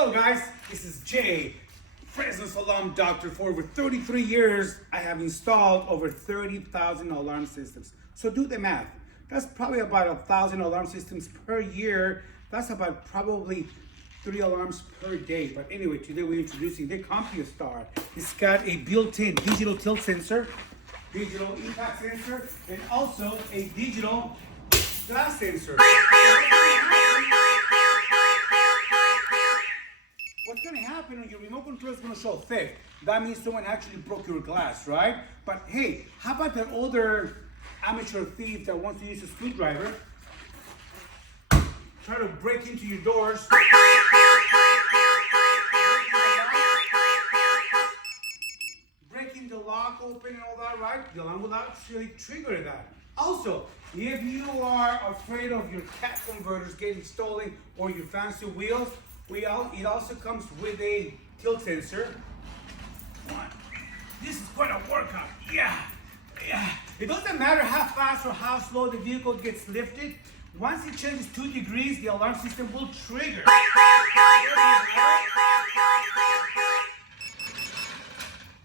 Hello guys, this is Jay, Presence Alarm Doctor. For over 33 years, I have installed over 30,000 alarm systems. So do the math. That's probably about 1,000 alarm systems per year. That's about probably 3 alarms per day. But anyway, today we're introducing the Compustar. It's got a built-in digital tilt sensor, digital impact sensor, and also a digital glass sensor. What's going to happen when your remote control is going to show thick? That means someone actually broke your glass, right? But hey, how about that older amateur thief that wants to use a screwdriver? Try to break into your doors. Breaking the lock open and all that, right? The alarm will actually trigger that. Also, if you are afraid of your cat converters getting stolen or your fancy wheels, it also comes with a tilt sensor. This is quite a workout. Yeah. It doesn't matter how fast or how slow the vehicle gets lifted. Once it changes 2 degrees, the alarm system will trigger.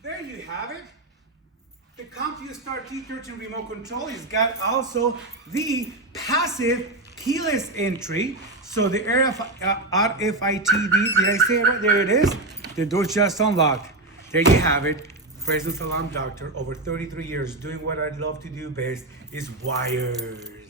There you have it. The Compustar T13 Remote Control has got also the passive keyless entry. So the RFID, did I say it right? There it is. The door just unlocked. There you have it. Presence Alarm Doctor, over 33 years, doing what I love to do best, is wires.